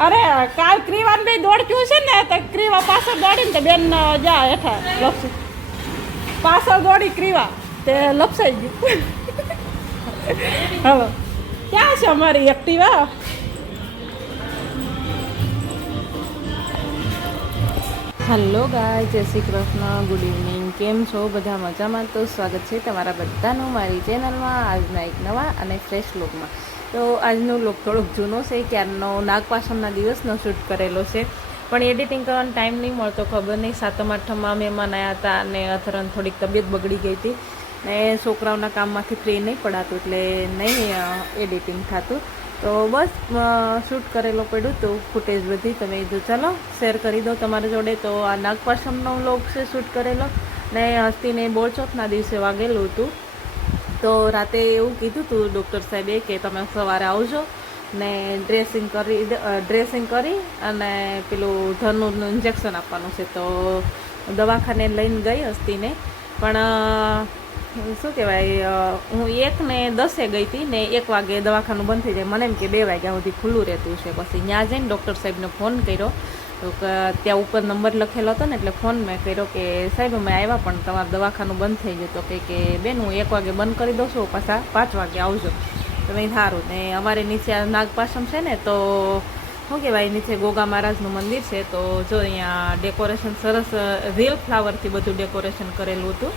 અરે કાલ ક્રીવાન ભાઈ દોડક્યું છે ને તો ક્રીવા પાછળ દોડીને તે બેન જા હેઠા લપસી. પાછળ દોડી ક્રીવા તે લપસાઈ ગયું. હવે ક્યાં છે અમારી એક્ટિવા? હેલો ગાય જય શ્રી કૃષ્ણ ગુડ ઇવનિંગ. કેમ છો? બધા મજામાં? તો સ્વાગત છે તમારા બધાનું મારી ચેનલમાં આજના એક નવા અને ફ્રેશ લુકમાં. તો આજનો લુક થોડોક જૂનો છે, ક્યારનો નાગપાસમના દિવસનો શૂટ કરેલો છે. પણ એડિટિંગ કરવાનો ટાઈમ નહીં મળતો, ખબર નહીં. સાતમ, આઠમમાં મહેમાન આવ્યા હતા અને અથરણ થોડીક તબિયત બગડી ગઈ હતી ને છોકરાઓના કામમાંથી ફ્રી નહીં પડાતું એટલે નહીં એડિટિંગ થતું. તો બસ શૂટ કરેલો પડ્યું તો ફૂટેજ બધી તમે જો, ચાલો, શેર કરી દો તમારી જોડે. તો આ નાગપાસમનો લોક છે, શૂટ કરેલો. ને હસ્તીને બોળચોથના દિવસે વાગેલું હતું. તો રાતે એવું કીધું હતું ડૉક્ટર સાહેબે કે તમે સવારે આવજો ને ડ્રેસિંગ કરી ડ્રેસિંગ કરી અને પેલું ધનુનું ઇન્જેક્શન આપવાનું છે. તો દવાખાને લઈને ગઈ હસ્તીને. પણ શું કહેવાય હું એક ને દસે ગઈ હતી ને એક વાગે દવાખાનું બંધ થઈ જાય. મને એમ કે બે વાગ્યા સુધી ખુલ્લું રહેતું છે. પછી ત્યાં જઈને ડૉક્ટર સાહેબને ફોન કર્યો. તો ત્યાં ઉપર નંબર લખેલો હતો ને, એટલે ફોન મેં કર્યો કે, સાહેબ, અમે આવ્યા, પણ તમારું દવાખાનું બંધ થઈ ગયું. તો કે કે બેન, હું એક વાગે બંધ કરી દઉં છું, પાછા પાંચ વાગે આવજો. તો મેં સારું ને અમારે નીચે નાગપાસમ છે ને, તો શું કહેવાય, નીચે ગોગા મહારાજનું મંદિર છે, તો જો અહીંયા ડેકોરેશન સરસ, રિયલ ફ્લાવરથી બધું ડેકોરેશન કરેલું હતું.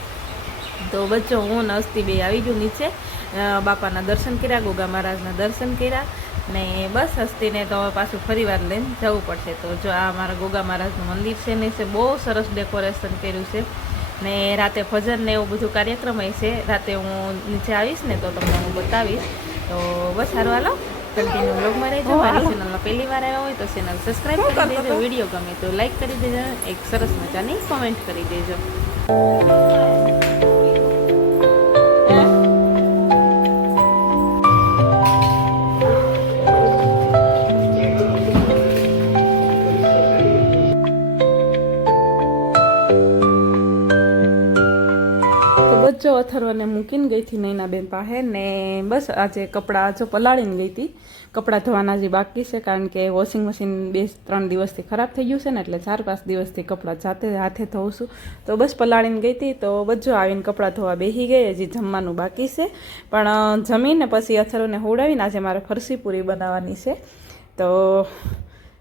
તો બચ્ચો, હું ને અસ્તી બે આવી ગયું નીચે. બાપાના દર્શન કર્યા, ગોગા મહારાજના દર્શન કર્યા. ને બસ હસ્તીને તો પાછું ફરીવાર લઈને જવું પડશે. તો જો આ મારા ગોગા મહારાજનું મંદિર છે ને છે બહુ સરસ ડેકોરેશન કર્યું છે. ને રાતે ભજન ને એવું બધું કાર્યક્રમ હોય છે રાતે હું નીચે આવીશ ને તો તમને હું બતાવીશ. તો બસ સારું હાલો. કન્ટિન્યુ બ્લોગમાં રહેજો. મારી ચેનલમાં પહેલી વાર આવ્યા હોય તો ચેનલ સબસ્ક્રાઈબ કરી દેજો વીડિયો ગમે તો લાઈક કરી દેજો એક સરસ મજાની કોમેન્ટ કરી દેજો. અથર્વને મૂકીને ગઈ હતી નૈનાબેન પાસે ને બસ આજે કપડાં જો પલાળીને ગઈ હતી. કપડાં ધોવાના જે બાકી છે, કારણ કે વોશિંગ મશીન બે ત્રણ દિવસથી ખરાબ થઈ ગયું છે ને, એટલે ચાર પાંચ દિવસથી કપડાં જાતે હાથે ધોઉં છું. તો બસ પલાળીને ગઈ હતી, તો બચ્ચો આવીને કપડાં ધોવા બેસી ગઈ, હજી જમવાનું બાકી છે. પણ જમીને પછી અથર્વને હોડાવીને આજે મારે ફરસી પૂરી બનાવવાની છે. તો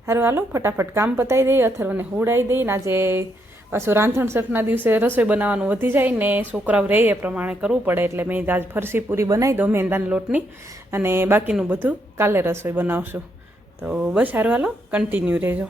હારું, હાલો, ફટાફટ કામ પતાવી દઈએ અથર્વને હોડાવી દઈને આજે પાછું રાંધણ સઠના દિવસે રસોઈ બનાવવાનું વધી જાય ને છોકરાઓ રહે એ પ્રમાણે કરવું પડે એટલે મેં આજ ફરસી પૂરી બનાવી દઉં મેંદાના લોટની અને બાકીનું બધું કાલે રસોઈ બનાવશું. તો બસ સારું, હાલો કન્ટિન્યુ રહેજો.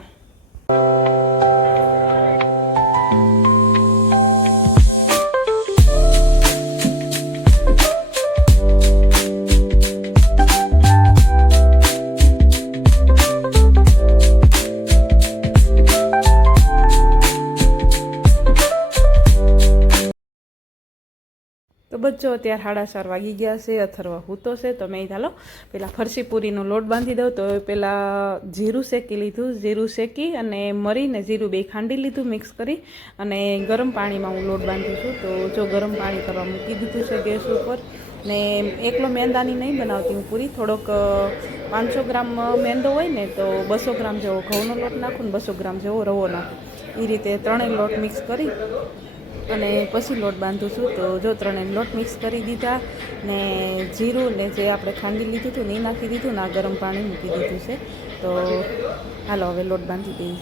બચ્ચો અત્યારે સાડા ચાર વાગી ગયા છે, અથર્વ હૂતો છે, તો મેં ચાલો પેલા ફરસી પૂરીનો લોટ બાંધી દઉં. તો પહેલાં જીરું શેકી લીધું, જીરું શેકી અને મરીને જીરું બે ખાંડી લીધું મિક્સ કરી અને ગરમ પાણીમાં હું લોટ બાંધું છું. તો જો ગરમ પાણી કરવા મૂકી દીધું છે ગેસ ઉપર ને એકલો મેંદાની નહીં બનાવતી હું પૂરી. થોડોક પાંચસો ગ્રામ મેંદો હોય ને તો બસો ગ્રામ જેવો ઘઉંનો લોટ નાખું ને બસો ગ્રામ જેવો રવો નાખું. એ રીતે ત્રણેય લોટ મિક્સ કરી અને પછી લોટ બાંધું છું. તો જો ત્રણેય લોટ મિક્સ કરી દીધા ને જીરું ને જે આપણે ખાંડી લીધું હતું ને એ નાખી દીધું ને આ ગરમ પાણી મૂકી દીધું છે. તો હાલો હવે લોટ બાંધી દઈએ.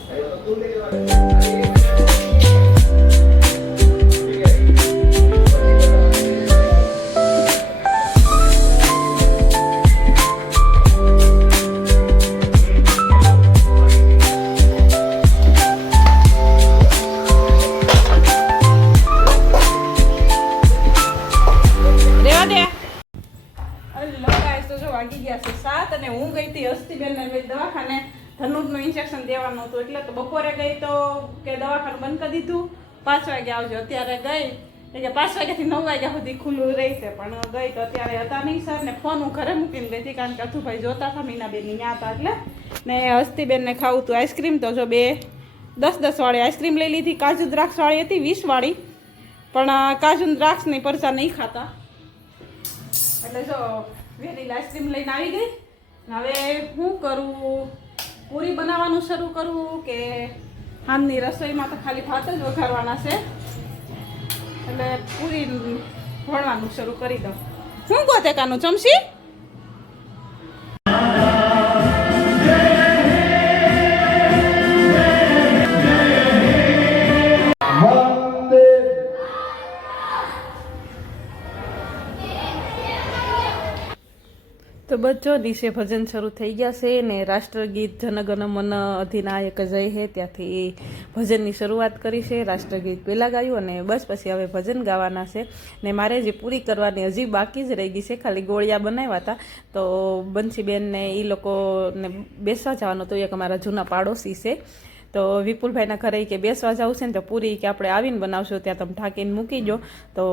દેવાનું હતું. એટલે તો બપોરે ગઈ તો કે દવાખાનું બંધ કરી દીધું. પાંચ વાગે આવજો. અત્યારે ગઈ. એટલે પાંચ વાગ્યાથી નવ વાગ્યા સુધી ખુલ્લું રહેશે. પણ ગઈ તો અત્યારે હતા નહીં સર ને ફોન હું ઘરે મૂકીને ગઈ કારણ કે અથુભાઈ જોતા હતા મીનાબેન ત્યાં હતા. એટલે ને હસ્તીબેનને ખાવું હતું આઈસ્ક્રીમ. તો જો બે દસ દસ વાળી આઈસ્ક્રીમ લઈ લીધી. કાજુ દ્રાક્ષ વાળી હતી, વીસ વાળી. પણ કાજુ દ્રાક્ષની પરસા નહીં ખાતા. એટલે જો વેનીલા આઈસ્ક્રીમ લઈને આવી ગઈ. હવે શું કરું? પૂરી બનાવવાનું શરૂ કરવું કે હાનની રસોઈમાં તો ખાલી ભાત જ વઘારવાના છે. એટલે પૂરી ભણવાનું શરૂ કરી દઉં. શું કહો તે કાનું ચમચી તો બચ્ચો દિવસે ભજન શરૂ થઈ ગયા છે ને રાષ્ટ્રગીત જનગણ મન અધિનાયક જય હે ત્યાંથી ભજનની શરૂઆત કરી છે. રાષ્ટ્રગીત પહેલાં ગાયું અને બસ પછી હવે ભજન ગાવાના છે. ને મારે જે પૂરી કરવાની હજી બાકી જ રહી ગઈ છે. ખાલી ગોળિયા બનાવ્યા હતા. તો બંસીબેનને એ લોકોને બેસવા જવાનું તો એક અમારા જૂના પાડોશી છે. તો વિપુલભાઈના ઘરે કે બેસવા જવું છે ને તો પૂરી કે આપણે આવીને બનાવશું, ત્યાં તમે ઢાંકીને મૂકી જો તો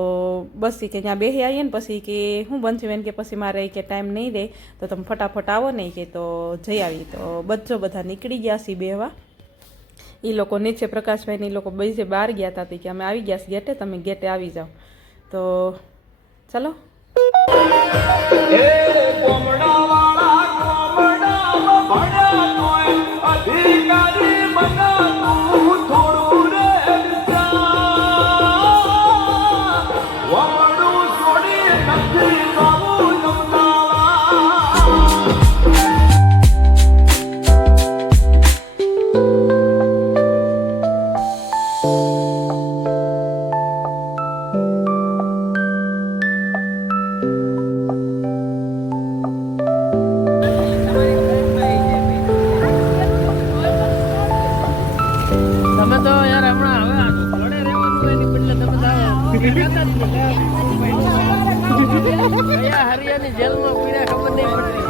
બસ કે ત્યાં બેસી આવીએ ને પછી કે હું બનશું બેન કે પછી મારે કે ટાઈમ નહીં રહે, તો તમે ફટાફટ આવો નહીં કે તો જઈ આવી. તો બધો બધા નીકળી ગયા છીએ બેહવા. એ લોકો નીચે પ્રકાશભાઈને એ લોકો બીજે બહાર ગયા હતા કે અમે આવી ગયા છીએ ગેટે, તમે ગેટે આવી જાઓ. તો ચલો. કોમડામાં તમે તો યાર હમણાં હવે ઘોડે રહેવાનું એની બદલે તમે જાઓ હરિયાની જેલમાં પીડા ખબર નહીં પડતી.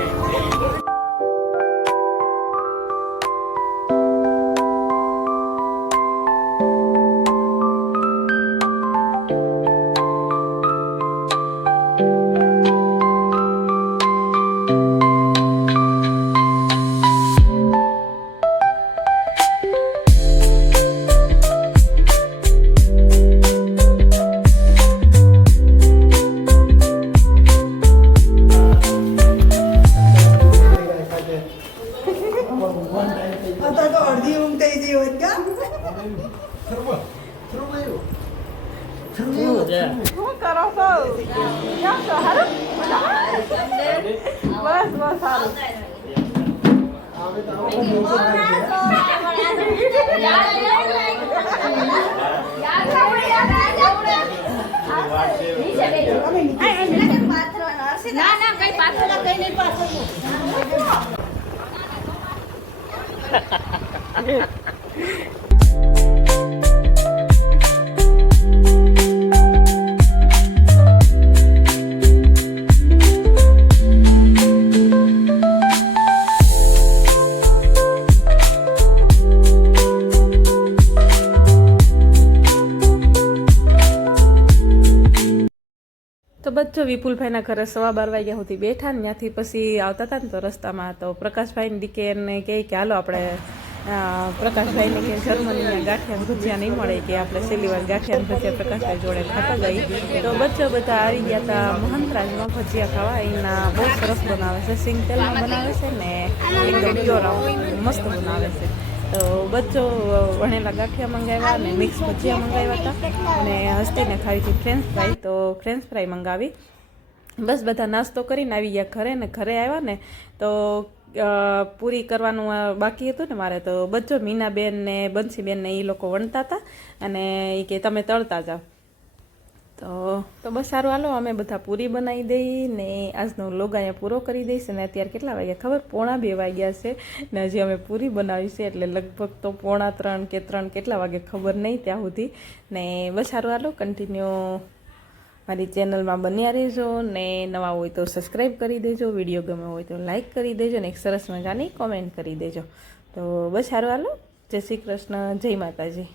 आता તો અડધી ઊંઘ થઈ ગઈ હોય ક્યાં શું કરો છો? કેમ છો? હારું? બસ બસ સારું ના ના કઈ પાછળ કઈ નહીં પાછળ 哈哈哈哈哈。બચ્ચો વિપુલભાઈના ઘરે સવા બાર વાગ્યા સુધી બેઠા ને ત્યાંથી પછી આવતા હતા ને તો રસ્તામાં, તો પ્રકાશભાઈને દીકેરને કહે કે હાલો આપણે પ્રકાશભાઈને કે જર્મનીના ગાંઠિયા ભજીયા નહીં મળે કે આપણે છેલ્લી વાર ગાંઠિયા ભજીયા પ્રકાશભાઈ જોડે ખાતા ગઈ તો બચ્ચો બધા આવી ગયા હતા મહંતરાજમાં ભજીયા ખાવા. એના બહુ સરસ બનાવે છે. સિંગ તેલમાં બનાવે છે ને એકદમ મસ્ત બનાવે છે. તો બચ્ચો વણેલા ગાંઠિયા મંગાવ્યા અને મિક્સ ભજીયા મંગાવ્યા હતા. અને હસ્તીને ખાવી હતી ફ્રેન્ચ ફ્રાય તો ફ્રેન્ચ ફ્રાય મંગાવી. બસ બધા નાસ્તો કરીને આવી ગયા ઘરે ને ઘરે આવ્યા ને તો પૂરી કરવાનું બાકી હતું ને મારે, તો બચ્ચો મીનાબેન ને બંસીબેન ને એ લોકો વણતા હતા. અને એ કે તમે તળતા જાઓ. તો તો બસ સારું. હાલો, અમે બધા પૂરી બનાવી દઈ ને આજનો લોગ અહીંયા પૂરો કરી દઈશ અને અત્યારે કેટલા વાગ્યા? ખબર? પોણા બે વાગ્યા છે ને હજી અમે પૂરી બનાવી છે એટલે લગભગ તો પોણા ત્રણ કે ત્રણ કેટલા વાગે ખબર નહીં ત્યાં સુધી. ને બસ સારું. હાલો કન્ટિન્યુ મારી ચેનલમાં બન્યા રહેજો ને નવા હોય તો સબસ્ક્રાઈબ કરી દેજો. વીડિયો ગમે હોય તો લાઇક કરી દેજો ને એક સરસ મજાની કોમેન્ટ કરી દેજો. તો બસ સારું. હાલો, જય શ્રી કૃષ્ણ, જય માતાજી.